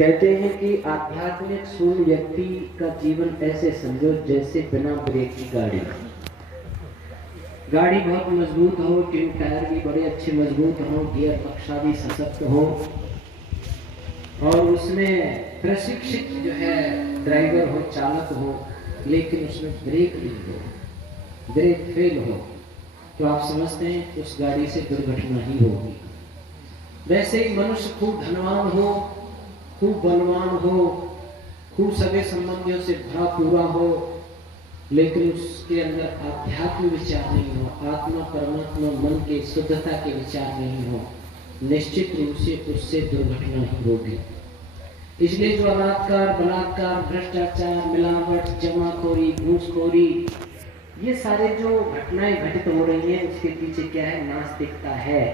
कहते हैं कि आध्यात्मिक शून्य व्यक्ति का जीवन ऐसे समझो जैसे बिना ब्रेक की गाड़ी। गाड़ी बहुत मजबूत हो, ट्यूब टायर भी बड़े अच्छे मजबूत हो, गियर बक्सा भी सशक्त हो और उसमें प्रशिक्षित जो है ड्राइवर हो, चालक हो, लेकिन उसमें ब्रेक नहीं हो, ब्रेक फेल हो, तो आप समझते हैं उस गाड़ी से दुर्घटना ही होगी। वैसे ही मनुष्य खूब धनवान हो, खूब बलवान हो, खूब सगे संबंधियों से भरा पूरा हो, लेकिन उसके अंदर आध्यात्म विचार नहीं हो, आत्मा परमात्मा मन के शुद्धता के विचार नहीं हो, निश्चित रूप से उससे दुर्घटना ही होगी। इसलिए जो बलात्कार, भ्रष्टाचार, मिलावट, जमाखोरी, घूसखोरी, ये सारे जो घटनाएं घटित हो रही हैं, उसके पीछे क्या है? नास्तिकता है।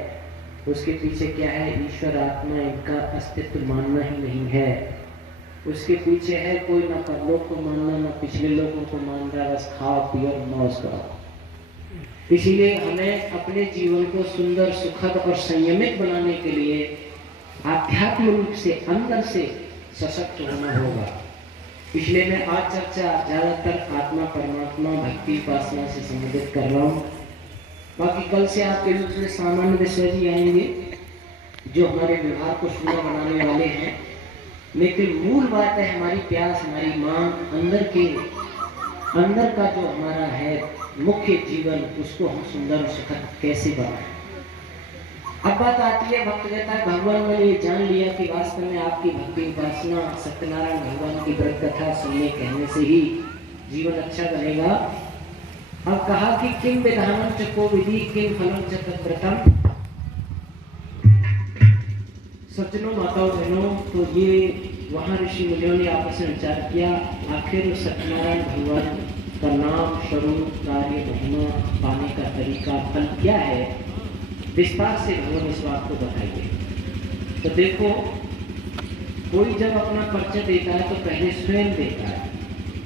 उसके पीछे क्या है? ईश्वर आत्मा इनका अस्तित्व मानना ही नहीं है। उसके पीछे है कोई ना परलोक को मानना, ना पिछले लोगों को मान रहा, बस खाओ पियो मौज करो। इसीलिए हमें अपने जीवन को सुंदर, सुखद और संयमित बनाने के लिए आध्यात्म रूप से अंदर से सशक्त होना होगा। इसलिए मैं आज चर्चा ज्यादातर आत्मा परमात्मा भक्ति उपासना से संबंधित कर रहा हूँ। बाकी कल से आपके बीच में सामान्य विषय भी आएंगे जो हमारे व्यवहार को सुंदर बनाने वाले हैं, लेकिन मूल बात है हमारी प्यास, हमारी मांग, अंदर का जो हमारा है मुख्य जीवन, उसको हम सुंदर और सुखद कैसे बनाएं। अब बात आती है, भक्त कहता है भगवान मैंने ये जान लिया कि वास्तव में आपकी भक्ति उपासना सत्यनारायण भगवान की व्रत कथा सुनने कहने से ही जीवन अच्छा बनेगा। अब कहा कि किम विधानम च को विधि किम फलम च तत्व्रतम। सज्जनों, माताओं, बहनों, तो ये वहां ऋषि मुनियों ने आपस में विचार किया, आखिर सत्यनारायण भगवान का नाम, स्वरूप, कार्य, महिमा पाने का तरीका, फल क्या है, विस्तार से भगवान इस बात को बताइए। तो देखो, कोई जब अपना परिचय देता है तो पहले स्वयं देता है।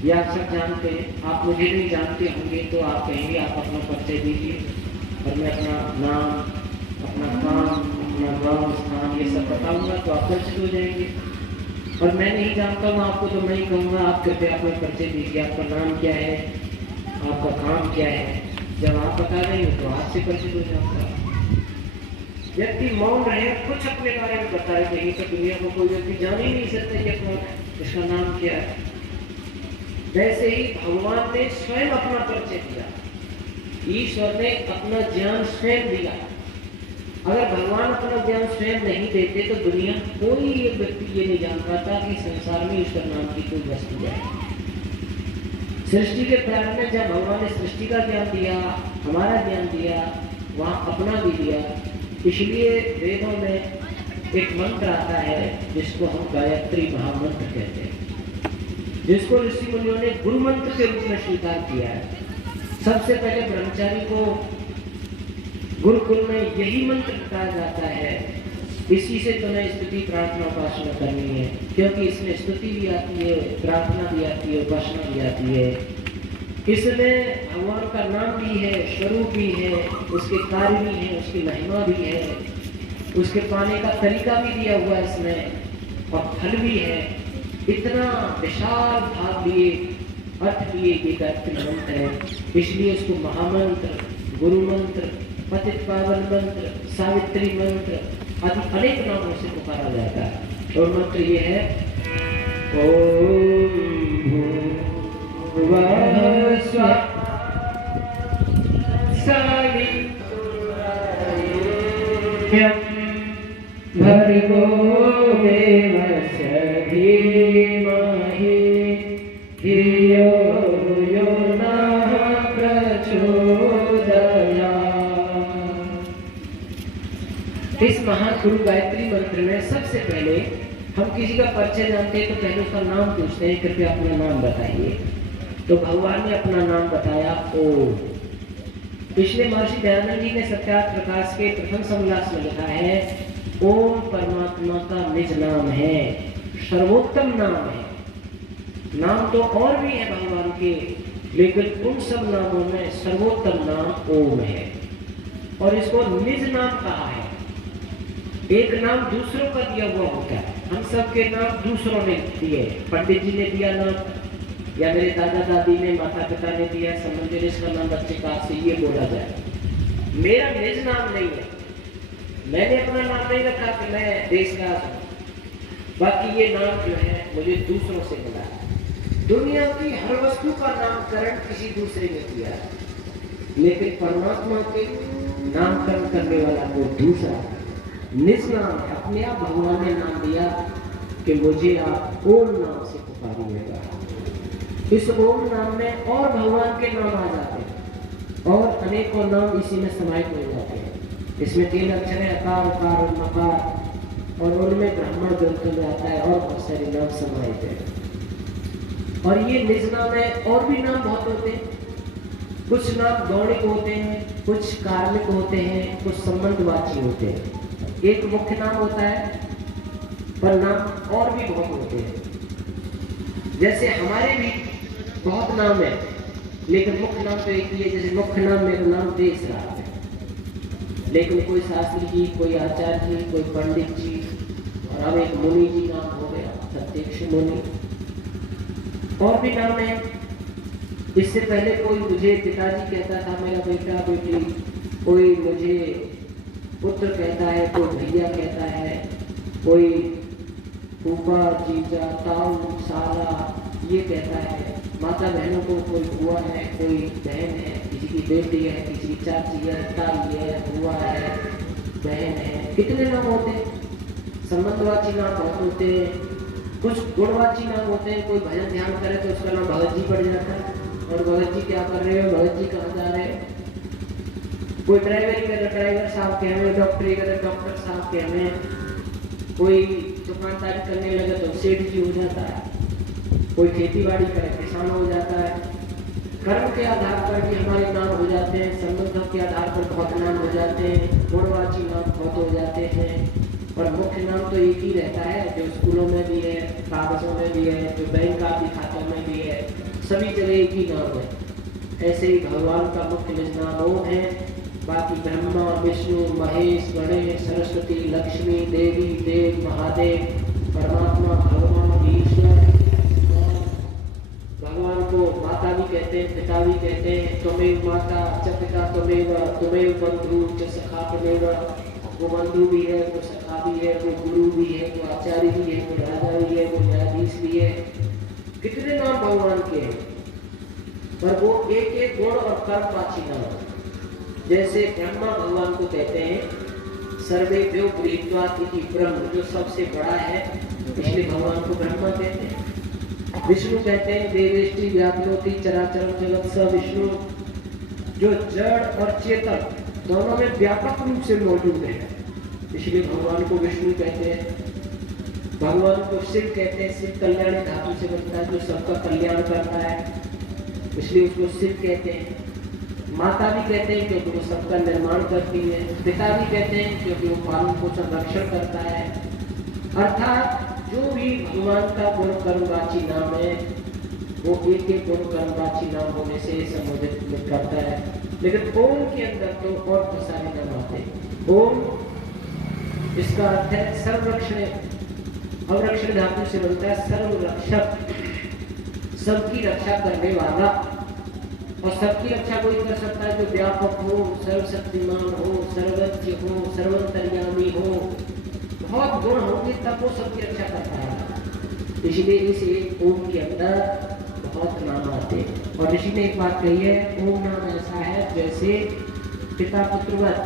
ये आप सब जानते हैं। आप मुझे नहीं जानते होंगे तो आप कहेंगे आप अपना परिचय दीजिए और मैं अपना नाम, अपना काम, अपना गाँव, स्थान ये सब बताऊंगा तो आप परिचित हो जाएंगे। और मैं नहीं जानता हूँ आपको तो मैं ही कहूँगा आप कृपया अपना परिचय दीजिए, आपका नाम क्या है, आपका काम क्या है। जब आप बता रहे हो तो आपसे परिचित हो जाता है। व्यक्ति मौन रहे, कुछ अपने बारे में बताए, नहीं तो दुनिया को कोई व्यक्ति जान ही नहीं सकता कि कौन है, इसका नाम क्या है। वैसे ही भगवान ने स्वयं अपना परिचय दिया, ईश्वर ने अपना ज्ञान स्वयं दिया। अगर भगवान अपना ज्ञान स्वयं नहीं देते तो दुनिया कोई व्यक्ति ये नहीं जान पाता कि संसार में ईश्वर नाम की कोई वस्तु है। सृष्टि के प्रारंभ में जब भगवान ने सृष्टि का ज्ञान दिया, हमारा ज्ञान दिया, वहां अपना भी दिया। इसलिए वेदों में एक मंत्र आता है जिसको हम गायत्री महामंत्र कहते हैं, जिसको ऋषि मुनियों ने गुरु मंत्र के रूप में स्वीकार किया है। सबसे पहले ब्रह्मचारी को गुरुकुल में यही मंत्र बताया जाता है, इसी से तुम्हें स्तुति, प्रार्थना, उपासना करनी है, क्योंकि इसमें स्तुति भी आती है, प्रार्थना भी आती है, उपासना भी आती है। इसमें भगवान का नाम भी है, स्वरूप भी है, उसके कार्य भी है, उसकी महिमा भी है, उसके पाने का तरीका भी दिया हुआ है इसमें, और फल भी है। इतना विशाल भाग लिए, अर्थ लिए ये गायत्री मंत्र है। इसलिए इसको महामंत्र, गुरु मंत्र, पतित पावन मंत्र, सावित्री मंत्र आदि अनेक नामों से पुकारा जाता है। और मंत्र ये है ओम भर्गो देवस्य धीमहि धियो यो नः प्रचोदयात्। इस महागुरु गायत्री मंत्र में सबसे पहले हम किसी का परिचय जानते हैं तो पहले उसका नाम पूछते हैं, कृपया अपना नाम बताइए। तो भगवान ने अपना नाम बताया ओम। पिछले महर्षि दयानंद जी ने सत्यार्थ प्रकाश के प्रथम समोल्लास में लिखा है ओम परमात्मा का निज नाम है, सर्वोत्तम नाम है। नाम तो और भी है भगवान के, लेकिन उन सब नामों में सर्वोत्तम नाम ओम है और इसको निज नाम कहा है। एक नाम दूसरों का दिया हुआ होता है। हम सबके नाम दूसरों ने दिए, पंडित जी ने दिया नाम, या मेरे दादा दादी ने, माता पिता ने दिया, समझ इसका नाम बच्चे का से ये बोला जाए। मेरा निज नाम नहीं है, मैंने अपना नाम नहीं रखा कि मैं देश का हूं। बाकी ये नाम जो है मुझे दूसरों से मिला है। दुनिया की हर वस्तु का नामकरण किसी दूसरे ने किया है, लेकिन परमात्मा के नामकरण करने वाला वो दूसरा है। निज नाम है, अपने आप भगवान ने नाम दिया कि मुझे आप ओम नाम से पुकारिएगा। इस ओम नाम में और भगवान के नाम आ जाते हैं और अनेकों नाम इसी में समाहित हो जाते हैं। इसमें 3 अक्षर है, अकार, उकार और मकार, और उनमें ब्रह्मा ग्रंथ में आता है और बहुत सारे नाम समाहित है। और ये निज नाम है, और भी नाम बहुत होते हैं। कुछ नाम गौणिक होते हैं, कुछ कार्मिक होते हैं, कुछ संबंधवाची होते हैं। एक मुख्य नाम होता है, पर नाम और भी बहुत होते हैं। जैसे हमारे भी बहुत नाम है, लेकिन मुख्य नाम तो एक ही है। जैसे मुख्य नाम मेरा नाम देशराज है, लेकिन कोई शास्त्री जी, कोई आचार्य जी, कोई पंडित जी, और अब एक मुनि जी नाम हो गया, प्रत्यक्ष मुनि। और भी नाम है। इससे पहले कोई मुझे पिताजी कहता था, मेरा बेटा बेटी, कोई मुझे पुत्र कहता है, कोई भैया कहता है, कोई फूफा, जीजा, ताऊ, साला ये कहता है। माता बहनों को कोई बुआ है, कोई बहन है, किसी की बेटी है, किसी की चाची है, ताई है, बुआ है, बहन है। कितने नाम होते हैं। संबंधवाची नाम बहुत होते हैं, कुछ गुणवाची नाम होते हैं। कोई भजन ध्यान करे तो उसका नाम भगत जी पड़ जाता है, और भगत जी क्या कर रहे हो, भगत जी कहाँ जा रहे हो। कोई ड्राइवरी करे, ड्राइवर साहब के हमें, डॉक्टरी करे, डॉक्टर साहब के हमें। कोई दुकानदारी करने लगे तो सेठ जी हो जाता है, कोई खेती बाड़ी करे किसान हो जाता है। कर्म के आधार पर भी हमारे नाम हो जाते हैं, संबंधों के आधार पर बहुत नाम हो जाते हैं, गुणवाची नाम बहुत हो जाते हैं। और मुख्य नाम तो एक ही रहता है, जो स्कूलों में भी है, कागजों में भी है, जो बैंक आदि खातों में भी है, सभी जगह एक ही नाम है। ऐसे ही भगवान का मुख्य निज नाम ओम है। बाकी ब्रह्मा, विष्णु, महेश, गणेश, सरस्वती, लक्ष्मी, देवी, देव, महादेव, परमात्मा, भगवान, ईश्वर। भगवान को माता भी कहते हैं, पिता भी कहते हैं। त्वमेव माता च पिता त्वमेव, त्वमेव बंधु च सखा त्वमेव। वो बंधु भी है, वो सखा भी है, वो गुरु भी है, वो आचार्य भी है, वो राजा भी है, वो न्यायाधीश भी है। कितने नाम भगवान के हैं, पर वो एक एक गुण और कर्मवाची नाम। जैसे ब्रह्मा भगवान को कहते हैं सर्वेभ्यो गृहीत्वा इति ब्रह्म, जो सबसे बड़ा है, इसलिए भगवान को ब्रह्मा कहते हैं। विष्णु कहते हैं देवेष्टि व्याप्नोति चराचरं जगत् स विष्णु, जो जड़ और चेतन दोनों में व्यापक रूप से मौजूद है, इसलिए भगवान को विष्णु कहते हैं। भगवान को शिव कहते हैं, शिव कल्याण धातु से बनता है, जो सबका कल्याण करता है, इसलिए उसको शिव कहते हैं। माता भी कहते हैं क्योंकि वो सबका निर्माण करती है। पिता भी कहते हैं क्योंकि वो पालन पोषण रक्षण करता है। अर्थात जो भी भगवान का गुण कर्मवाची नाम है, वो एक एक गुण कर्मवाची नाम होने से संबोधित करता है। लेकिन ओम के अंदर तो और बहुत सारे नाम आते हैं। ओम इसका अर्थ है सर्वरक्षण, अवरक्षण धातु से बनता है सर्वरक्षक, सबकी रक्षा करने वाला। और सबकी रक्षा कोई कर सकता है जो व्यापक हो, सर्वशक्तिमान हो, सर्वज्ञ हो, सर्वंतर्यामी हो, बहुत गुण होंगे तब वो सबकी रक्षा करता है। इसलिए इस एक ओम के अंदर बहुत नाम आते हैं। और ऋषि ने एक बात कही है, ओम नाम ऐसा है जैसे पिता पुत्रवत।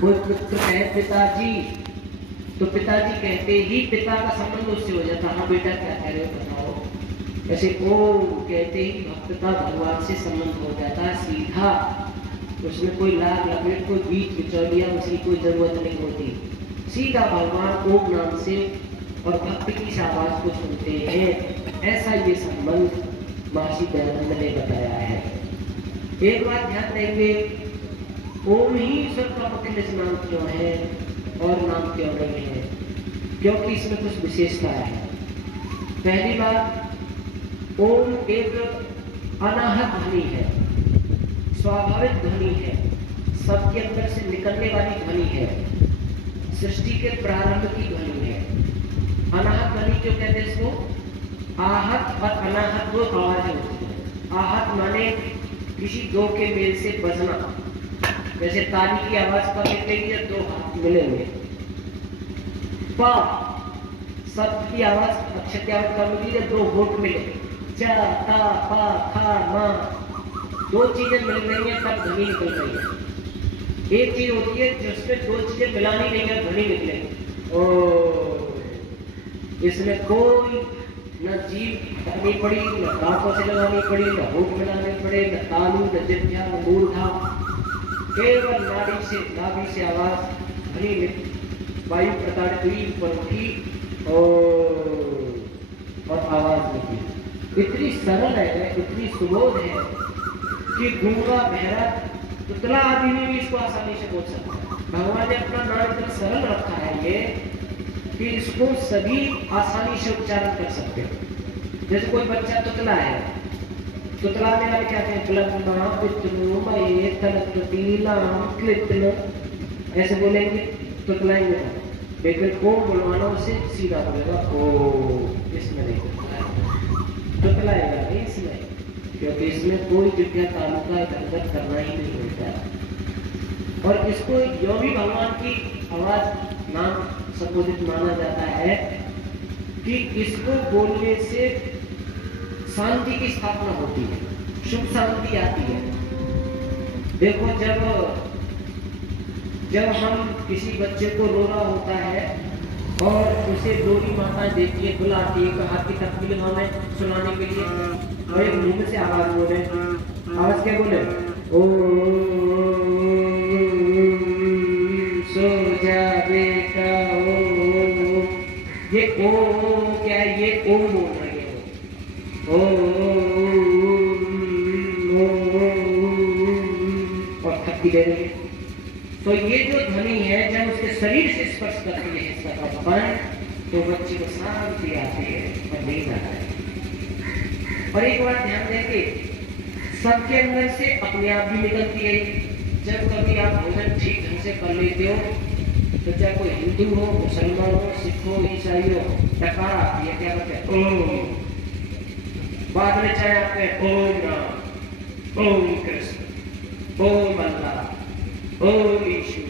कोई पुत्र कहे पिताजी, तो पिताजी कहते ही पिता का संबंध उससे हो जाता। हाँ बेटा क्या कह रहे हो बताओ। ऐसे ओम कहते ही भक्त का भगवान से संबंध हो जाता है सीधा, उसमें कोई लाग लपेट, कोई बीच बिचौलिया उसकी कोई जरूरत नहीं होती। सीधा भगवान ओम नाम से और भक्त की आवाज को सुनते हैं। ऐसा ये संबंध महर्षि दयानंद ने बताया है। एक बात ध्यान देंगे, ओम ही ईश्वर का मुख्य नाम क्यों है और नाम क्यों नहीं है, क्योंकि इसमें कुछ विशेषताएं हैं। पहली बात, ओम एक अनाहत ध्वनि है, स्वाभाविक ध्वनि है, सबके अंदर से निकलने वाली ध्वनि है। सृष्टि के प्रारंभ की ध्वनि है। अनाहत ध्वनि जो कहते हैं इसको, आहत और अनाहत दो आवाजें होती हैं। आहत माने किसी दो के मेल से बजना, जैसे ताली की आवाज कब निकलेगी जब दो हाथ मिलेंगे। पा शब्द की आवाज, अक्षर की आवाज कब मिलेगी जब दो होठ मिले। चा ता पा खा मा, दो चीजें मिल रही हैं तब ध्वनि निकल रही है। एक चीज होती है जिसमें दो चीजें मिलानी नहीं है ध्वनि निकलेगी। ओ इसमें कोई न जीभ करनी पड़ी, न दांतों से लगानी पड़ी, न होठ मिलाने पड़े, न तालू, न जिह्वा, न मूर्धा, केवल नाभि से आवाज ध्वनि वायु प्रताड़ित हुई, ऊपर उठी और आवाज निकली। इतनी सरल है, इतनी सुबोध है कि गूंगा, बहरा, तुतला आदमी भी इसको आसानी से बोल सकता है। भगवान ने अपना नाम इतना सरल रखा है ये कि इसको सभी आसानी से उच्चारण कर सकते हैं। जैसे कोई बच्चा तुतला है, तुतला में आप क्या कहते हैं, ऐसे बोलेंगे तुतलाएंगे, लेकिन को बुलवाना उसे सीधा बोलेगा ओ, इसमें नहीं तुतलाएगा नहीं इसमें, क्योंकि इसमें कोई जिज्ञा तालु का इधर करना ही नहीं होता है। और इसको यो भी भगवान की आवाज नाम संबोधित माना जाता है कि इसको बोलने से शांति की स्थापना होती है, सुख शांति आती है। देखो जब हम किसी बच्चे को रो रहा होता है और उसे लोरी माता देती है, बुलाती है, हाथ की तकमील में सुनाने के लिए, और एक मुंह से आवाज बोले, आवाज क्या बोले, ओ सो जा बेटा ओ, ये ओ क्या है, ये ओम बोल रही है और थपकी दे रही है। तो ये जो ध्वनि है जब उसके शरीर से स्पर्श करती है इसका कंपन, तो बच्चे को शांति आती है और नींद आता है। और एक बात ध्यान देंगे, सबके अंदर से अपने आप भी निकलती है। जब कभी आप भोजन ठीक ढंग से कर लेते हो तो चाहे कोई हिंदू हो, मुसलमान हो, सिख हो, ईसाई हो, टकार आती है, क्या कहते हैं ओम। बाद में चाहे आपके ओम राम, ओम कृष्ण, ओम अल्लाह, ओम यीशु,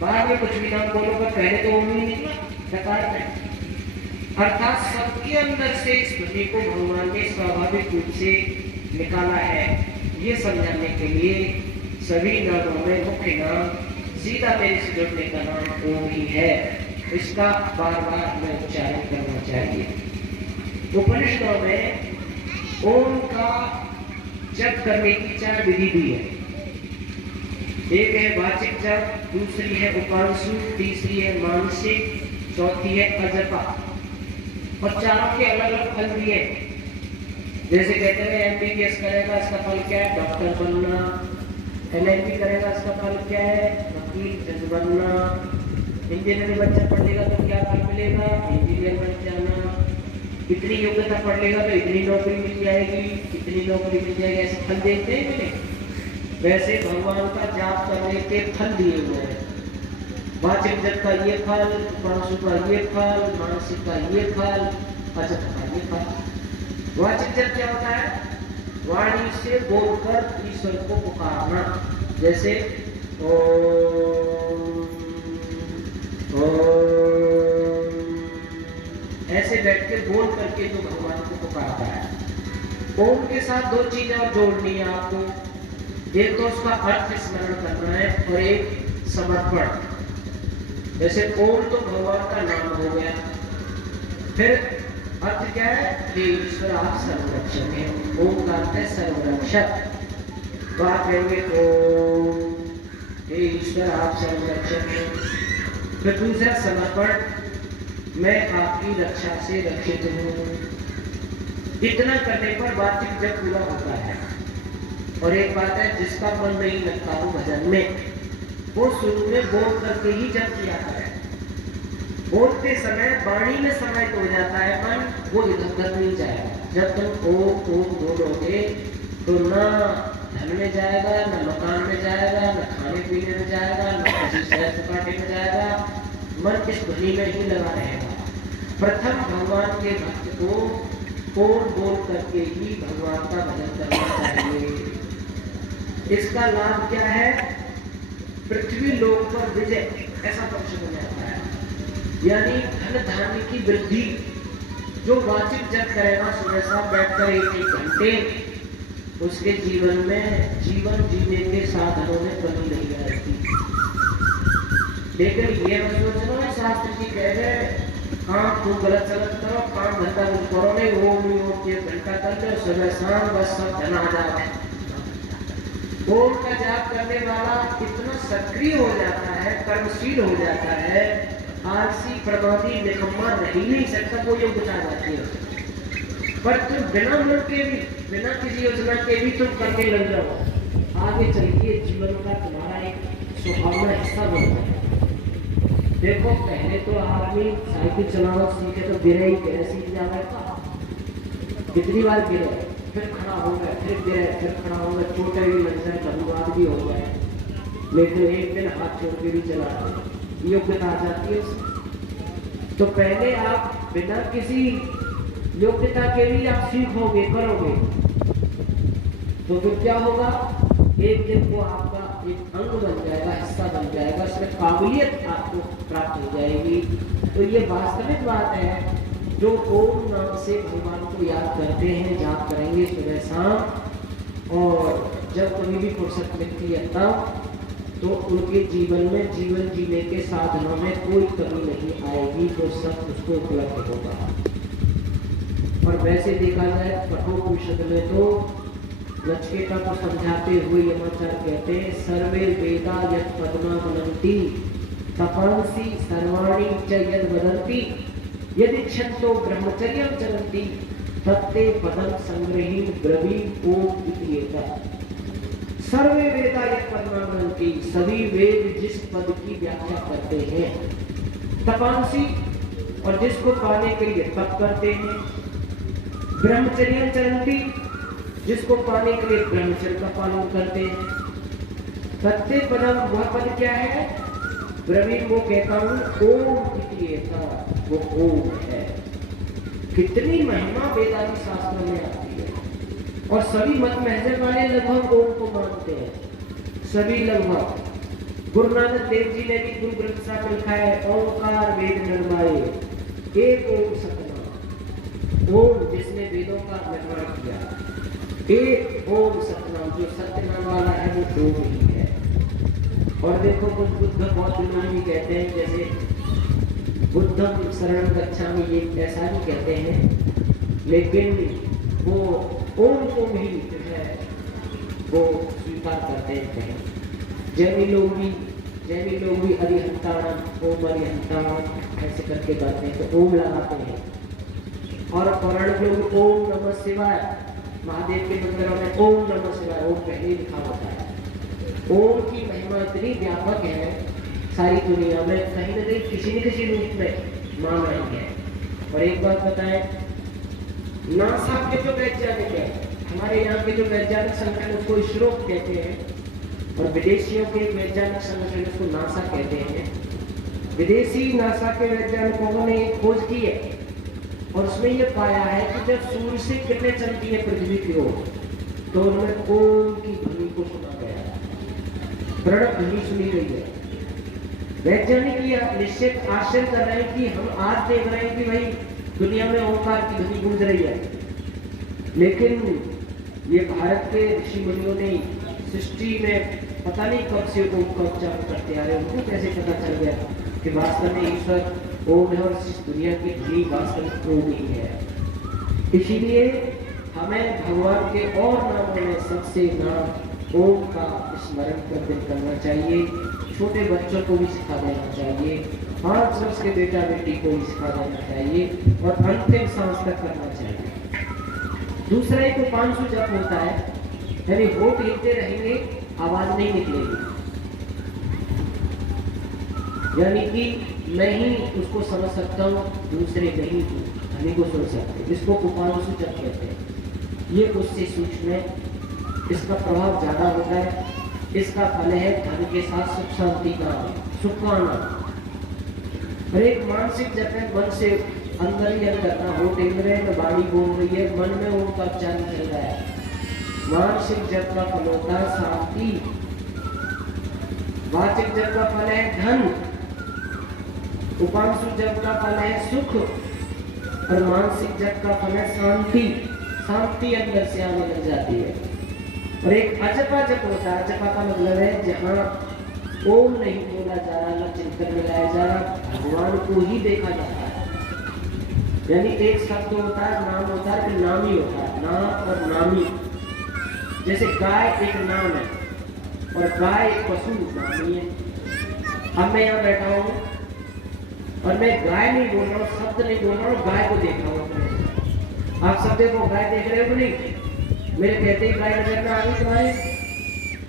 बाद में कुछ भी नाम बोलो, पर पहले तो ओम ही निकला टकार में। अर्थात सबके अंदर से इस ध्वनि को भगवान ने स्वाभाविक रूप से निकाला है। ये समझाने के लिए सभी नामों में मुख्य नाम सीधा मेरे से जुड़ने का नाम ओम ही है। इसका बार बार हमें उच्चारण करना चाहिए। उपनिषदों में ओम का जप करने की 4 विधि दी है। एक है वाचिक जप, दूसरी है उपांशु, तीसरी है मानसिक, चौथी है अजपा, और चारों के अलग अलग फल दिए। जैसे कहते हैं एमबीबीएस करेगा इसका फल क्या है, डॉक्टर बनना। एलएलबी करेगा इसका फल क्या है, वकील जज बनना। इंजीनियरिंग बच्चा पढ़ लेगा तो क्या फल मिलेगा, इंजीनियर बन जाना। इतनी योग्यता पढ़ लेगा तो इतनी नौकरी मिल जाएगी, इतनी नौकरी मिल जाएगी, ऐसे फल देते हैं मिले। वैसे भगवान का जाप करने के फल दिए हुए हैं। वाचिक जप का ये फल, उपांशु का ये फल, मानसिक का ये फल, अजप का ये फल। वाचिक जप क्या होता है, वाणी से बोलकर ईश्वर को पुकारना। जैसे ओम ओम, ऐसे बैठ के बोल करके जो भगवान को पुकारता है। ओम के साथ 2 चीजें और जोड़नी है आपको। एक तो उसका अर्थ स्मरण करना है और एक समर्पण। जैसे ओम तो भगवान का नाम हो गया, फिर अर्थ क्या है, हे ईश्वर आप सर्वरक्षक हैं। ओम का अर्थ है सर्वरक्षक। तो आप कहेंगे ओम, हे ईश्वर आप सर्वरक्षक हैं। फिर दूसरा समर्पण, मैं आपकी रक्षा से रक्षित हूँ। इतना करने पर वाचिक जप पूरा होता है। और एक बात है, जिसका मन नहीं लगता हो भजन में, वो शुरू में बोल करके ही जप किया करे। बोलते समय वाणी में समाहित हो जाता है मन, वो इधर उधर नहीं जाएगा। जब तुम ओम ओम बोलोगे तो ना धन में जाएगा, ना मकान में जाएगा, ना खाने पीने में जाएगा, ना किसी सैर सपाटे में जाएगा, मन इस ध्वनि में ही लगा रहेगा। प्रथम भगवान के भक्त को ओम बोल करके ही भगवान का भजन करना चाहिए। इसका लाभ क्या है? पृथ्वी लोक पर विजय, ऐसा पक्ष बन जाता है। यानी धन धान्य की वृद्धि। जो वाचिक जप करेगा सुबह शाम बैठकर एक घंटे, उसके जीवन में जीवन जीने के साधनों में कमी नहीं आएगी। लेकिन ये मत सोचना शास्त्र जी कह रहे काम तुम गलत सलत करो, काम धंधा कुछ करो नहीं, ओम एक घंटा कर लो सुबह शाम, बस सब धन आ जाए। ओम का जाप करने वाला इतना सक्रिय हो जाता है, कर्मशील हो जाता है, आलसी प्रमादी निकम्मा रह नहीं सकता, वो योग बचा जाती है। पर तुम बिना मन के भी, बिना किसी योजना के भी तुम करके लग जाओ, आगे चलिए जीवन का तुम्हारा एक सुहावना हिस्सा बन जाए। देखो पहले तो आदमी साइकिल चलाना सीखे तो गिरे ही गिरे, सीख जाएगा। कितनी बार गिरे, फिर खड़ा हो गए, फिर गिरे, फिर खड़ा हो गए, छोटे भी लग जाए, धन्यवाद भी हो गए, लेकिन एक दिन हाथ छोड़ के भी चला, योग्यता आ जाती है उसमें। तो पहले आप बिना किसी योग्यता के भी आप सीखोगे, करोगे, तो फिर क्या होगा? एक दिन वो आपका एक अंग बन जाएगा, हिस्सा बन जाएगा, उसमें काबिलियत आपको प्राप्त हो जाएगी। तो ये वास्तविक बात है। जो ओम नाम से भगवान को याद करते हैं, जाप करेंगे सुबह शाम, और जब कभी भी फुर्सत मिलती है तब, तो उनके जीवन में जीवन जीने के साधनों में कोई कमी नहीं आएगी, तो सब उसको उपलब्ध होगा। और वैसे देखा जाए कठोपनिषद में तो नचिकेता को समझाते हुए यमाचार्य कहते हैं, सर्वे वेदा यत् पद्मा वदन्ति तपांसि सर्वाणि च यद् वदन्ति यदिच्छन्तो ब्रह्मचर्यं चरन्ति तत्ते पदं संग्रहीण ब्रवीम ओम इति एतत्। सर्वे वेदा यत् पद्मा वदन्ति, सभी वेद जिस पद की व्याख्या करते हैं, तपांसि और जिसको पाने के लिए तप करते हैं, ब्रह्मचर्यं चरन्ति जिसको पाने के लिए ब्रह्मचर्य का पालन करते हैं, तत्ते पदम वह पद क्या है? ब्रवीण वो कहता हूँ ओम इति एतत्, वो ओम है। कितनी महिमा वेदांत शास्त्रों में आती है, और सभी मत महजब वाले लगभग ओम को मानते हैं, सभी लगभग। गुरु नानक देव जी ने भी गुरु ग्रंथ साहब में लिखा है, ओंकार वेद निर्माए एक ओम सतनाम। ओम जिसने वेदों का निर्माण किया, एक ओम सतनाम, जो सत्यनाम वाला है वो दो ही है। और देखो कुछ बुद्ध बहुत लोग भी कहते हैं, जैसे बुद्धम शरणं गच्छामि, ये ऐसा भी कहते हैं, लेकिन वो ओम को भी जो है वो स्वीकार करते हैं। जैनी लोग भी अरिहंताणम ओम अरिहंताणम ऐसे करके गाते हैं, तो ओम लगाते हैं। और पौराणिक लोग ओम नमः शिवाय, महादेव के मंदिरों में ओम नमः शिवाय ओम पहले लिखा होता है। ओम की महिमा इतनी व्यापक है सारी दुनिया में, कहीं न कहीं किसी न किसी रूप में मान रही है। और एक बात बताएं, नासा के जो वैज्ञानिक है, हमारे यहाँ के जो वैज्ञानिक संगठन उसको इसरो कहते हैं, और विदेशियों के वैज्ञानिक संगठन उसको नासा कहते हैं। विदेशी नासा के वैज्ञानिकों ने एक खोज की है, और उसमें यह पाया है कि जब सूर्य से किरणें चलती है पृथ्वी की ओर, तो उनमें ओम की ध्वनि को सुना गया, प्रणव ध्वनि सुनी गई है। वैज्ञानिक यह निश्चित आश्चर्य कर रहे हैं कि हम आज देख रहे हैं कि भाई दुनिया में ओंकार की ध्वनि गूंज रही है, लेकिन ये भारत के ऋषि मुनियों ने सृष्टि में पता नहीं कब से ओम का उच्चारण करते आ रहे, उनको कैसे पता चल गया कि वास्तव में ईश्वर ओम है और इस दुनिया की ध्वनि वास्तविक ओम ही है। इसीलिए हमें भगवान के और नामों में सबसे नाम ओम का स्मरण प्रतिदिन करना चाहिए। छोटे बच्चों को भी सिखा देना चाहिए, 5 वर्ष के बेटा बेटी को भी सिखा देना चाहिए, और अंतिम सांस तक करना चाहिए। दूसरा एक 500 जप होता है, यानी होठ हिलते रहेंगे, आवाज नहीं निकलेगी, यानी कि मैं ही उसको समझ सकता हूँ, दूसरे नहीं ध्वनि को सुन सकते, इसको 500 जप कहते हैं। ये उससे सूक्ष्म है, इसका प्रभाव ज्यादा होता है। इसका फल है धन के साथ सुख शांति का, सुख का आना। और एक मानसिक जप है, मन से अंदर ही अंदर करना, होठ हिल रहे हैं, वाणी बोल रही है, मन में ओम का उच्चारण चल रहा है। मानसिक जप का फल होता है शांति, वाचिक जप का फल है धन, उपांशु जप का फल है सुख, और मानसिक जप का फल है शांति। शांति अंदर से आने लग जाती है। और एक अजपा जप होता है, अजपा का मतलब है जहाँ ओम नहीं बोला जा रहा, न चिंतन मिलाया जा रहा, भगवान को ही देखा जाता है। यानी एक शब्द होता है, नाम होता है, फिर नामी होता है, नाम और नामी। जैसे गाय एक नाम है और गाय एक पशु नामी है। अब मैं यहाँ बैठा हूँ और मैं गाय नहीं बोल रहा हूँ, शब्द नहीं बोल रहा हूँ, गाय को देख रहा हूँ। आप सब देखो, गाय देख रहे हो कि नहीं? मेरे कहते ही गाय नजर में आ गई तुम्हारे?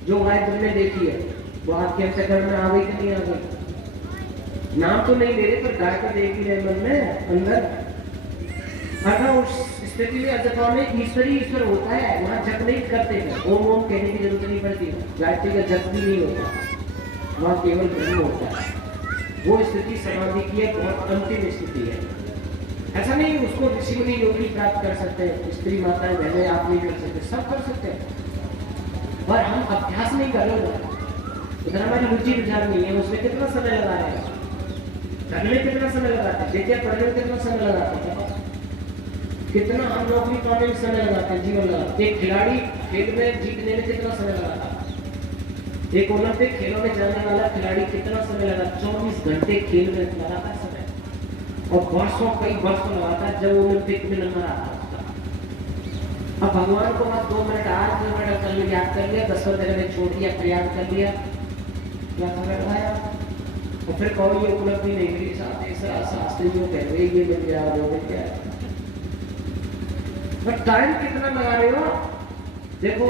जो गाय तुमने देखी है वो आपके अंतःकरण में आ गई कि नहीं आ गई? नाम तो नहीं ले रहे पर गाय को देख ही रहे मन में अंदर। अगर उस स्थिति में अजपा में ईश्वरी ईश्वर होता है, वहाँ जप नहीं करते हैं, ओम ओम कहने की जरूरत नहीं पड़ती, गायत्री का जप भी नहीं होता, वहाँ केवल ब्रह्म होता है। वो स्थिति समाधि की एक बहुत अंतिम स्थिति है। ऐसा नहीं उसको ऋषि मुनि योगी प्राप्त कर सकते हैं, स्त्री माताएं बहनें आप नहीं कर सकते, सब कर सकते हैं, पर हम अभ्यास नहीं कर रहे। इधर हमारी रुचि विचार नहीं है, उसमें कितना समय लगा रहे हैं, करने कितना समय लगाते हैं, विद्या पढ़ने में कितना समय लगाते हैं, कितना हम नौकरी पाने में समय लगाते हैं, जीवन लगाते हैं। एक खिलाड़ी खेल में जीतने में कितना समय लगाता है, एक ओलंपिक खेलों में जाने वाला खिलाड़ी कितना समय लगा, 24 घंटे खेल में लगाता है समय, और वर्षों कई वर्ष लगाता है जब ओलंपिक में नंबर आता है उसका। अब भगवान को मत 2 मिनट आज 2 मिनट कर लिया, याद कर लिया, 10 दिन में छोड़ दिया, प्रयास कर लिया, क्या समय लगाया, और फिर कहो ये उपलब्धि नहीं मिली, शास्त्री जो कह रहे ये मिल गया वो मिल गया, पर टाइम कितना लगा रहे हो? देखो,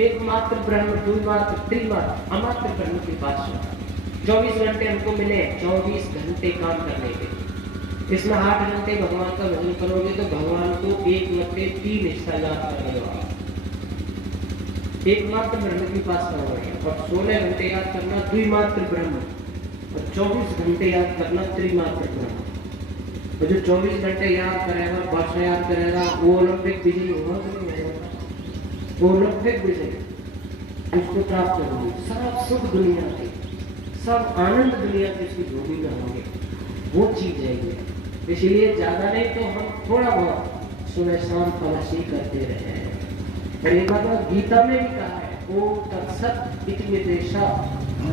एकमात्र ब्रह्म, द्विमात्र, त्रिमात्र, अमात्र ब्रह्म के पास 24 घंटे हमको मिले, 24 घंटे काम करने के। इसमें 8 घंटे भगवान का भजन करोगे तो भगवान को 1/3 हिस्सा याद कर रहे हो आप, एकमात्र ब्रह्म के पास करोगे। और 16 घंटे याद करना द्विमात्र ब्रह्म, और 24 घंटे याद करना त्रिमात्र ब्रह्म। और जो 24 घंटे याद करेगा, वर्ष याद करेगा, वो ओलंपिक विजयी होगा कि नहीं होगा? ओलंपिक विजयी उसको प्राप्त होगी, सब सुख दुनिया की, सब आनंद दुनिया की उसकी भूमि में होंगे, वो चीज जाएगी। इसलिए ज्यादा नहीं तो हम थोड़ा बहुत सुबह शाम तलाशी करते रहे। और एक बात गीता में भी कहा है, ओम तत्सत इति निर्देशा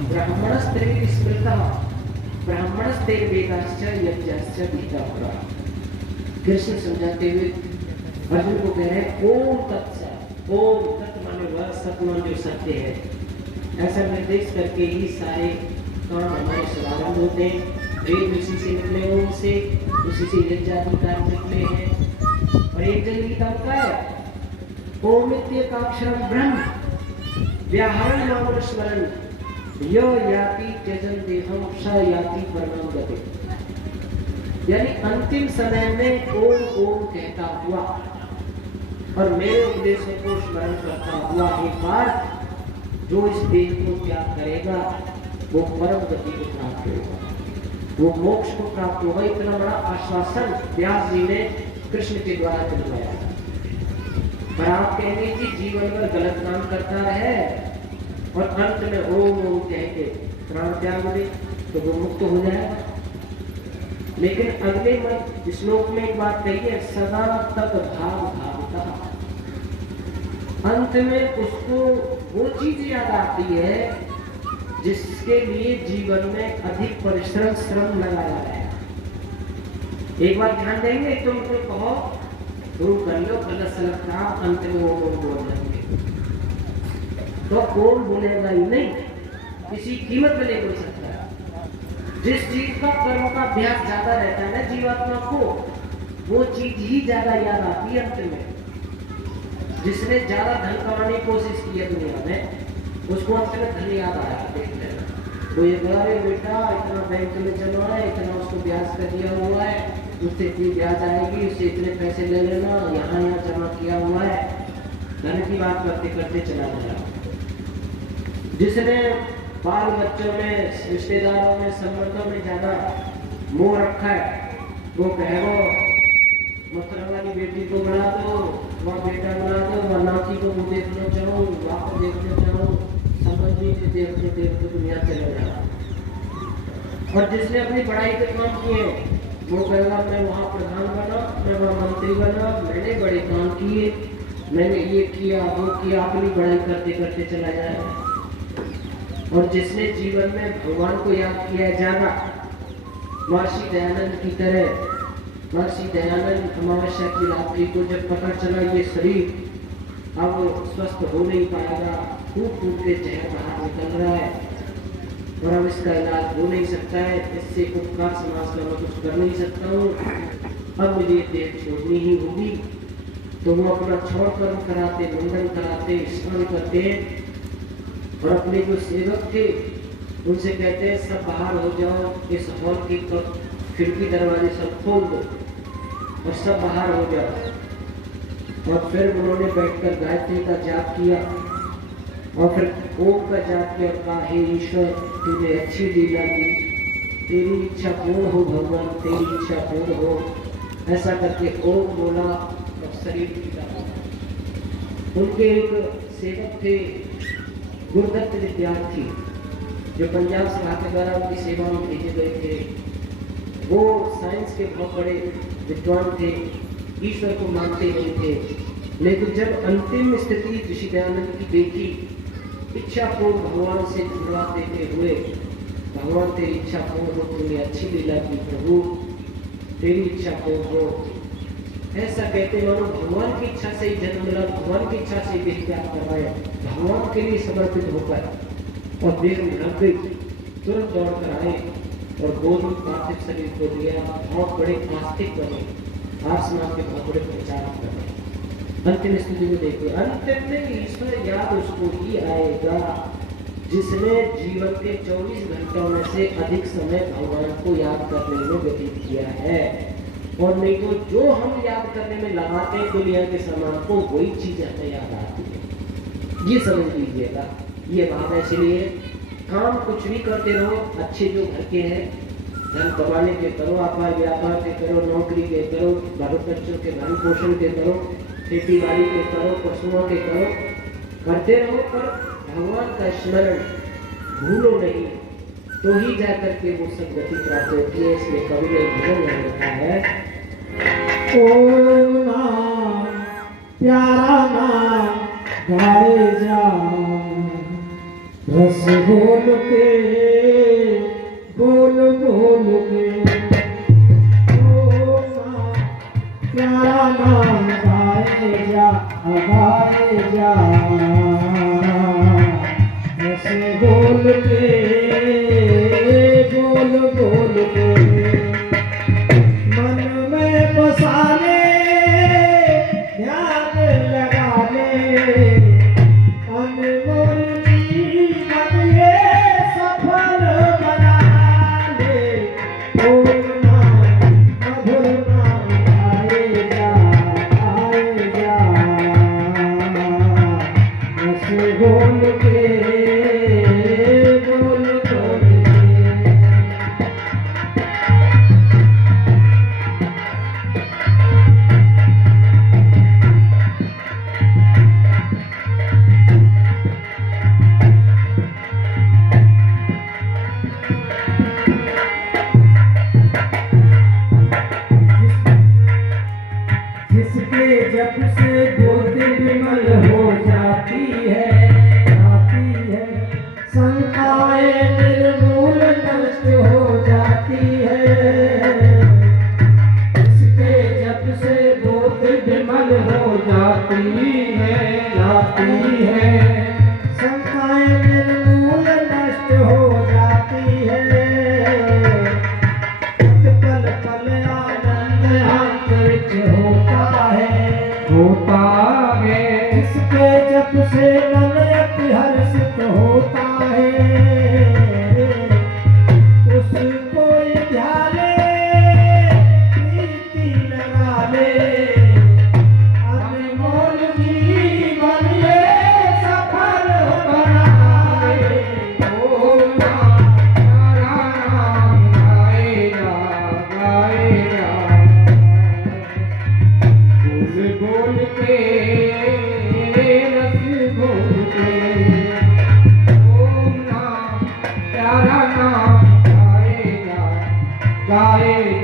ब्राह्मणस्त्रे स्मृतः ब्राह्मणस्ते वेदाश्च यज्ञश्च गीता पुरा। कृष्ण समझाते हुए अर्जुन को कह रहे हैं ओम तत्सत, ओम तत् माने वह, सत माने जो सत्य है, ऐसा निर्देश करके ही सारे काम हमारे शुभारंभ होते हैं। वेद उसी से निकले, ओम से, उसी से यज्ञ आदि कार्य निकले हैं। और एक जगह गीता का है ओम इत्येकाक्षरं ब्रह्म व्याहरण नाम स्मरण यो याति त्यजन देहम स याति परमं गति। यानी अंतिम समय में ओम ओम कहता हुआ और मेरे उपदेशों को स्मरण करता हुआ एक बार जो इस देह को त्याग करेगा वो परम गति को प्राप्त होगा, वो मोक्ष को प्राप्त होगा। इतना बड़ा आश्वासन व्यास जी ने कृष्ण के द्वारा दिलवाया। पर आप कहेंगे कि जीवन भर गलत काम करता रहे और अंत में ओम ओम कह के प्राण त्याग दे तो वो मुक्त हो जाएगा। लेकिन अगले मन श्लोक में एक बात कही है, सदा तक भाव भावता, अंत में उसको वो चीज याद आती है जिसके लिए जीवन में अधिक परिश्रम श्रम लगाया है। एक बार ध्यान देंगे, तुम तो कहो शुरू कर लो गलत सलत का, अंत में वो बोल देंगे तो कौन बोलेगा ही नहीं, किसी कीमत पे नहीं बोल सकता। जिस चीज का कर्म का अभ्यास ज्यादा रहता है ना जीवात्मा को, वो चीज ही ज्यादा याद आती है अंत में। जिसने ज्यादा धन कमाने की कोशिश की है दुनिया में, उसको अंत में धन याद आया। देख लेना, वो ये कह रहे बेटा इतना बैंक में जमा है, इतना उसको ब्याज कर दिया हुआ है, उससे इतनी ब्याज आएगी, उससे इतने पैसे ले लेना, यहाँ यहाँ जमा किया हुआ है। धन की बात करते करते चला गया। जिसने बाल बच्चों में, रिश्तेदारों में, संबंधों में ज्यादा मुंह रखा है, वो कहेगा मथुरा वाली बेटी को बना दो, वह बेटा बना दो, वह नाती को वो देखना चाहूँ, वहाँ को देखना चाहूँ, समझ नहीं देखते देखते दुनिया चले जा रहा। और जिसने अपनी पढ़ाई के काम किए वो कहेगा मैं वहाँ प्रधान बना, मैं वहाँ मंत्री बना, मैंने बड़े काम किए, मैंने ये किया वो किया, अपनी पढ़ाई करते करते चला जाएगा। और जिसने जीवन में भगवान को याद किया ज्यादा, महर्षि दयानंद की तरह, महर्षि दयानंद अमावस्या की रात्रि को जब पता चला ये शरीर अब स्वस्थ हो नहीं पाएगा, फूट फूट के जहर बाहर निकल रहा है और अब इसका इलाज हो नहीं सकता है, इससे उपकार समाज का मैं कुछ कर नहीं सकता हूँ, अब मुझे देह छोड़नी ही होगी। तो वो अपना छोड़ कर्म कराते, मुंडन कराते, स्नान करते और अपने जो सेवक थे उनसे कहते हैं सब बाहर हो जाओ, इस हॉल की खिड़की दरवाजे सब खोल दो और सब बाहर हो जाओ। और फिर उन्होंने बैठकर गायत्री का जाप किया और फिर ओम का जाप किया, कहा हे ईश्वर तूने अच्छी लीला की, तेरी इच्छा पूर्ण हो भगवान, तेरी इच्छा पूर्ण हो। ऐसा करके ओम बोला और शरीर टूटा। उनके एक सेवक थे गुरुदत्त विद्यार्थी, जो पंजाब सभा के द्वारा उनकी सेवा में भेजे गए थे। वो साइंस के बहुत बड़े विद्वान थे, ईश्वर को मानते नहीं थे, लेकिन जब अंतिम स्थिति ऋषि दयानंद की देखी, इच्छा पूर्ण भगवान से धन्यवाद देते हुए, भगवान तेरी इच्छा पूर्ण हो, तूने अच्छी लीला की प्रभु, तेरी इच्छा पूर्ण हो। ऐसा कहते मानो भगवान की इच्छा से ही जन्म मिला, भगवान की इच्छा से ही त्याग करवाया, भगवान के लिए समर्पित होकर। और देर लग गई, तुरंत दौड़ कर आए और गोद में पार्थिव शरीर को दिया। बहुत बड़े आस्तिक बने, आज समाज के बहुत बड़े प्रचारक बने। अंतिम स्थिति में देखिए, अंतिम में ईश्वर याद उसको ही आएगा जिसने जीवन के 24 घंटों में से अधिक समय भगवान को याद करने में व्यतीत किया है। और नहीं तो जो हम याद करने में लगाते हैं दुनिया के सामान को, वही चीज हमें याद आती है। ये समझ लीजिएगा, ये बात है। इसलिए काम कुछ भी करते रहो, अच्छे जो घर के हैं, धन कमाने के करो, व्यापार के करो, नौकरी के करो, बाल बच्चों के भरण पोषण के करो, खेती बाड़ी के करो, पशुओं के करो, करते रहो, पर भगवान का स्मरण भूलो नहीं, तो ही जाकर के वो सब गति प्राप्त होती है। इसलिए कवि ने भजन में लिखा है, ओम नाम प्यारा नाम गाए जा, रस बोल के बोल बोल के, ओम नाम प्यारा नाम गाए जा, रस बोल के बोल बोल के, मन में बसा ले, ध्यान लगा ले, अनमोल जीवन ये सफल बना ले। ओम नाम मधुर नाम गाए जा, रस बोल के बोल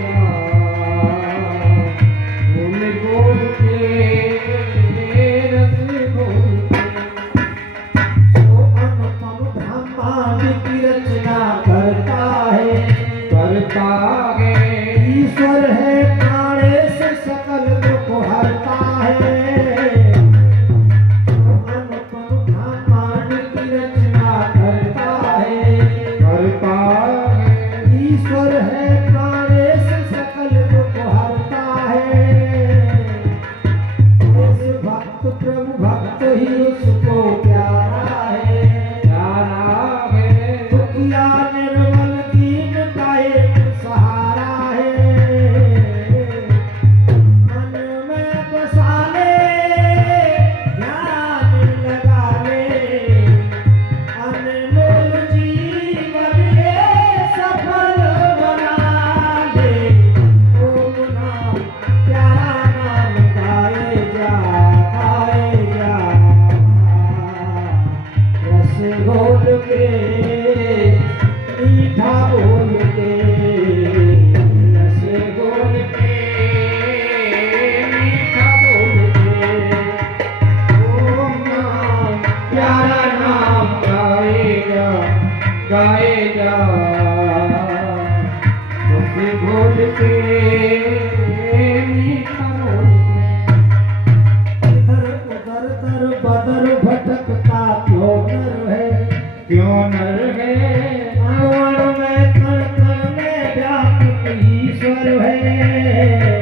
जा बोल बोल के रस बोल जो अनुपम ब्रह्मांड की रचना करता है ईश्वर है प्राणे से सकल दुख हरता है जो अनुपम ब्रह्मांड की रचना करता है ईश्वर है प्राणे से सकल दुख हरता है ऐसे भक्त प्रभु भक्त ही उसको प्यारा है दुखिया निर्मल दीन का एक सहारा है मन में बसा ले ध्यान लगा ले अनमोल जीवन ये सफल बना ले ओम नाम प्यारा नाम गाए जा रस घोल के मीठा बोल के रस घोल के मीठा बोल के ओम नाम प्यारा नाम गाए जा रस घोल के मीठा बोल के इधर उधर दर बदर भटकता क्यों नर है अणु में कण कण में व्यापक ईश्वर है